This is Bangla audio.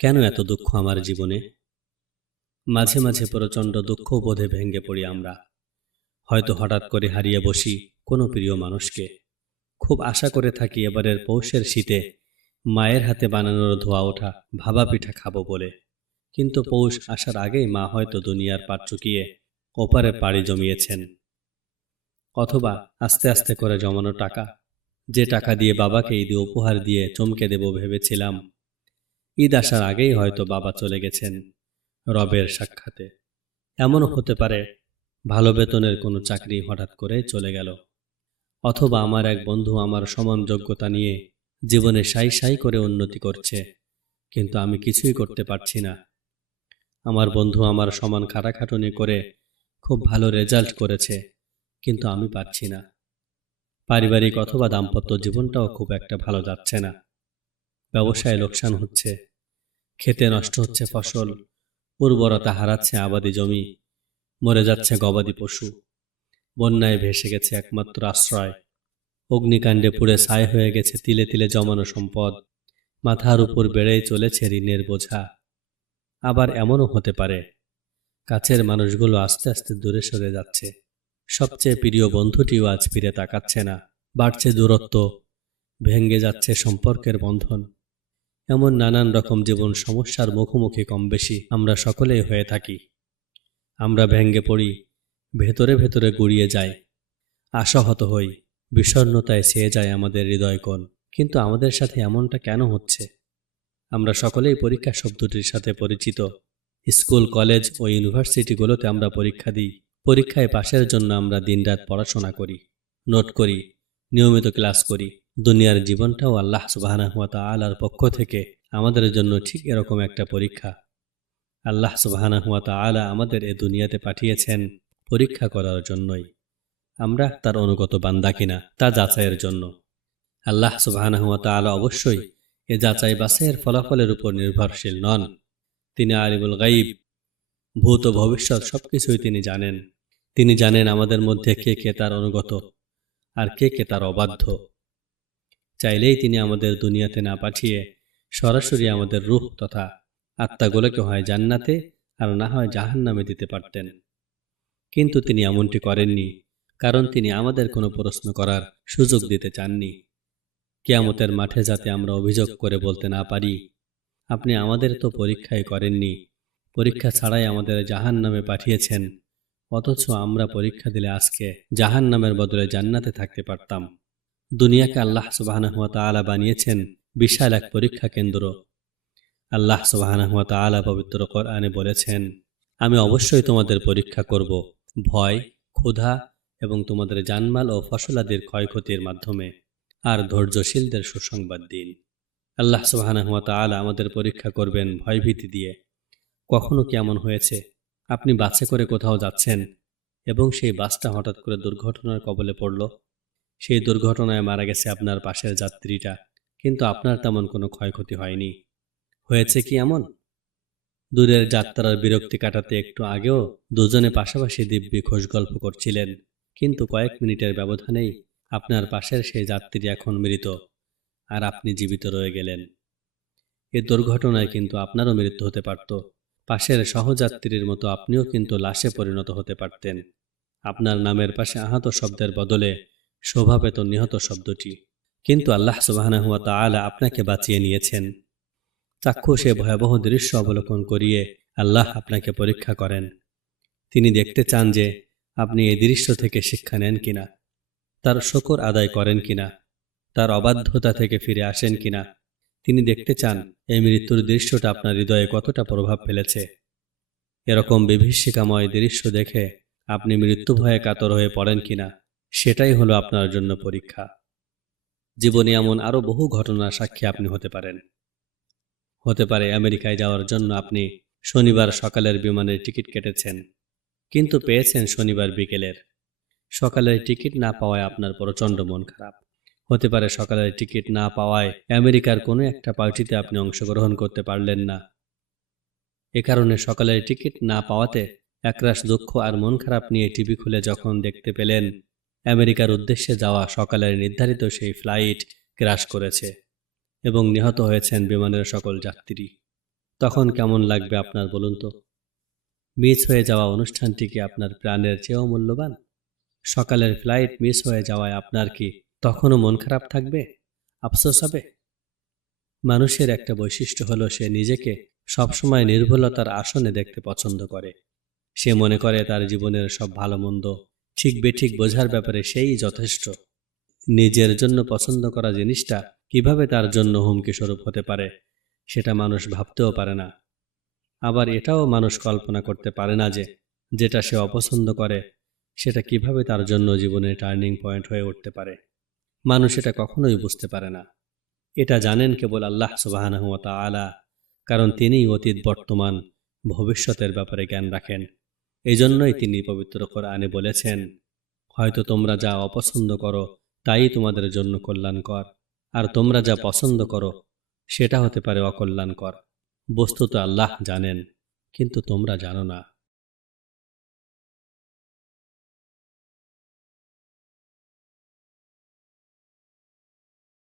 কেন এত দুঃখ আমার জীবনে? মাঝে মাঝে প্রচণ্ড দুঃখ বোধে ভেঙে পড়ি আমরা। হয়তো হঠাৎ করে হারিয়ে বসি কোনো প্রিয় মানুষকে। খুব আশা করে থাকি এবারের পৌষের শীতে মায়ের হাতে বানানোর ধোয়া ওঠা ভাবা পিঠা খাবো বলে। কিন্তু পৌষ আসার আগেই মা হয়তো দুনিয়ার পাট চুকিয়ে ওপারে পাড়ি জমিয়েছেন। অথবা আস্তে আস্তে করে জমানো টাকা, যে টাকা দিয়ে বাবাকে ঈদে উপহার দিয়ে চমকে দেব ভেবেছিলাম, ঈদ আসার আগেই হয়তো বাবা চলে গেছেন রবের সাক্ষাতে। এমনও হতে পারে ভালো বেতনের কোনো চাকরি হঠাৎ করে চলে গেল। অথবা আমার এক বন্ধু আমার সমান যোগ্যতা নিয়ে জীবনে সাই সাই করে উন্নতি করছে, কিন্তু আমি কিছুই করতে পারছি না। আমার বন্ধু আমার সমান খাটাখাটুনি করে খুব ভালো রেজাল্ট করেছে, কিন্তু আমি পারছি না। পারিবারিক অথবা দাম্পত্য জীবনটাও খুব একটা ভালো যাচ্ছে না। ব্যবসায় লোকসান হচ্ছে, খেতে নষ্ট হচ্ছে ফসল, উর্বরতা হারাচ্ছে আবাদি জমি, মরে যাচ্ছে গবাদি পশু, বন্যায় ভেসে গেছে একমাত্র আশ্রয়, অগ্নিকাণ্ডে পুড়ে ছাই হয়ে গেছে তিলে তিলে জমানো সম্পদ, মাথার উপর বেড়েই চলেছে ঋণের বোঝা। আবার এমনও হতে পারে কাছের মানুষগুলো আস্তে আস্তে দূরে সরে যাচ্ছে, সবচেয়ে প্রিয় বন্ধুটিও আজ ফিরে তাকাচ্ছে না, বাড়ছে দূরত্ব, ভেঙে যাচ্ছে সম্পর্কের বন্ধন। এমন নানান রকম জীবন সমস্যার মুখোমুখি কম বেশি আমরা সকলেই হয়ে থাকি। আমরা ভেঙে পড়ি, ভেতরে ভেতরে গুড়িয়ে যাই, আশাহত হই, বিষণ্ণতায় ছেয়ে যায় আমাদের হৃদয়কোণ। কিন্তু আমাদের সাথে এমনটা কেন হচ্ছে? আমরা সকলেই পরীক্ষা শব্দটির সাথে পরিচিত। স্কুল, কলেজ ও ইউনিভার্সিটিগুলোতে আমরা পরীক্ষা দিই। পরীক্ষায় পাশের জন্য আমরা দিনরাত পড়াশোনা করি, নোট করি, নিয়মিত ক্লাস করি। দুনিয়ার জীবনটাও আল্লাহ সুবহানাহু ওয়া তাআলার পক্ষ থেকে আমাদের জন্য ঠিক এরকম একটা পরীক্ষা। আল্লাহ সুবহানাহু ওয়া তাআলা আমাদের এ দুনিয়াতে পাঠিয়েছেন পরীক্ষা করার জন্যই। আমরা তার অনুগত বান্দা কিনা তা যাচাইয়ের জন্য। আল্লাহ সুবহানাহু ওয়া তাআলা অবশ্যই এ যাচাই বাছাইয়ের ফলাফলের উপর নির্ভরশীল নন। তিনি আলিমুল গায়ব, ভূত ও ভবিষ্যৎ সবকিছুই তিনি জানেন। তিনি জানেন আমাদের মধ্যে কে কে তার অনুগত আর কে কে তার অবাধ্য। চাইলেই তিনি আমাদের দুনিয়াতে না পাঠিয়ে সরাসরি আমাদের রূহ তথা আত্মাগুলোকে হয় জান্নাতে আর না হয় জাহান্নামে দিতে পারতেন। কিন্তু তিনি এমনটি করেননি, কারণ তিনি আমাদের কোনো প্রশ্ন করার সুযোগ দিতে চাননি। কিয়ামতের মাঠে যাতে আমরা অভিযোগ করে বলতে না পারি, আপনি আমাদের তো পরীক্ষাই করেননি, পরীক্ষা ছাড়াই আমাদের জাহান্নামে পাঠিয়েছেন, অথচ আমরা পরীক্ষা দিলে আজকে জাহান্নামের বদলে জান্নাতে থাকতে পারতাম। দুনিয়াকে আল্লাহ সুবহানাহু ওয়া তাআলা বানিয়েছেন বিশাল এক পরীক্ষা কেন্দ্র। আল্লাহ সুবহানাহু ওয়া তাআলা পবিত্র কোরআনে বলেছেন, আমি অবশ্যই তোমাদের পরীক্ষা করব ভয়, ক্ষুধা এবং তোমাদের জানমাল ও ফসলাদির ক্ষয়ক্ষতির মাধ্যমে, আর ধৈর্যশীলদের সুসংবাদ দিন। আল্লাহ সুবহানাহু ওয়া তাআলা আমাদের পরীক্ষা করবেন ভয়ভীতি দিয়ে। কখনো কি এমন হয়েছে আপনি বাসে করে কোথাও যাচ্ছেন এবং সেই বাসটা হঠাৎ করে দুর্ঘটনার কবলে পড়ল? সেই দুর্ঘটনায় মারা গেছে আপনার পাশের যাত্রীটা, কিন্তু আপনার তেমন কোনো ক্ষয়ক্ষতি হয়নি। হয়েছে কি এমন? দূরের যাত্রার বিরক্তি কাটাতে একটু আগেও দুজনে পাশাপাশি দিব্যি খোশ গল্প করছিলেন, কিন্তু কয়েক মিনিটের ব্যবধানেই আপনার পাশের সেই যাত্রী এখন মৃত আর আপনি জীবিত রয়ে গেলেন। এ দুর্ঘটনায় কিন্তু আপনারও মৃত্যু হতে পারত। পাশের সহযাত্রীর মতো আপনিও কিন্তু লাশে পরিণত হতে পারতেন। আপনার নামের পাশে আহত শব্দের বদলে শোভা পেত নিহত শব্দটি। কিন্তু আল্লাহ সুবহানাহু ওয়া তাআলা আপনাকে বাঁচিয়ে নিয়েছেন। চাক্ষুষ সে ভয়াবহ দৃশ্য অবলোকন করিয়ে আল্লাহ আপনাকে পরীক্ষা করেন। তিনি দেখতে চান যে আপনি এই দৃশ্য থেকে শিক্ষা নেন কিনা, তার শুকর আদায় করেন কিনা, তার অবাধ্যতা থেকে ফিরে আসেন কিনা। তিনি দেখতে চান এই মৃত্যুর দৃশ্যটা আপনার হৃদয়ে কতটা প্রভাব ফেলেছে। এরকম বিভীষিকাময় দৃশ্য দেখে আপনি মৃত্যু ভয়ে কাতর হয়ে পড়েন কিনা, সেটাই হলো আপনার জন্য পরীক্ষা। জীবনে এমন আরও বহু ঘটনার সাক্ষী আপনি হতে পারেন। হতে পারে আমেরিকায় যাওয়ার জন্য আপনি শনিবার সকালের বিমানের টিকিট কেটেছেন, কিন্তু পেয়েছেন শনিবার বিকেলের। সকালের টিকিট না পাওয়ায় আপনার প্রচণ্ড মন খারাপ। হতে পারে সকালের টিকিট না পাওয়ায় আমেরিকার কোনো একটা পার্টিতে আপনি অংশগ্রহণ করতে পারলেন না। এ কারণে সকালের টিকিট না পাওয়াতে একরাশ দুঃখ আর মন খারাপ নিয়ে টিভি খুলে যখন দেখতে পেলেন আমেরিকার উদ্দেশ্যে যাওয়া সকালের নির্ধারিত সেই ফ্লাইট ক্র্যাশ করেছে এবং নিহত হয়েছেন বিমানের সকল যাত্রী। তখন কেমন লাগবে আপনার বলুন তো? মিস হয়ে যাওয়া অনুষ্ঠানটি কি আপনার প্রাণের চেয়েও মূল্যবান? সকালের ফ্লাইট মিস হয়ে যাওয়ায় আপনার কি তখনও মন খারাপ থাকবে? আফসোস হবে? মানুষের একটা বৈশিষ্ট্য হলো সে নিজেকে সবসময় নির্ভুলতার আসনে দেখতে পছন্দ করে। সে মনে করে তার জীবনের সব ভালো মন্দ ঠিক বেঠিক বোঝার ব্যাপারে সেই যথেষ্ট। নিজের জন্য পছন্দ করা জিনিসটা কিভাবে তার জন্য হুমকি স্বরূপ হতে পারে সেটা মানুষ ভাবতেও পারে না। আবার এটাও মানুষ কল্পনা করতে পারে না যে যেটা সে অপছন্দ করে সেটা কিভাবে তার জন্য জীবনের টার্নিং পয়েন্ট হয়ে উঠতে পারে। মানুষ এটা কখনোই বুঝতে পারে না। এটা জানেন কেবল আল্লাহ সুবহানাহু ওয়া তাআলা, কারণ তিনিই অতীত, বর্তমান, ভবিষ্যতের ব্যাপারে জ্ঞান রাখেন। এই জন্যই তিনি পবিত্র কোরআনে বলেছেন, হয়তো তোমরা যা অপছন্দ করো তাই তোমাদের জন্য কল্যাণকর, আর তোমরা যা পছন্দ করো সেটা হতে পারে অকল্যাণকর। বস্তুত আল্লাহ জানেন, কিন্তু তোমরা জানো না।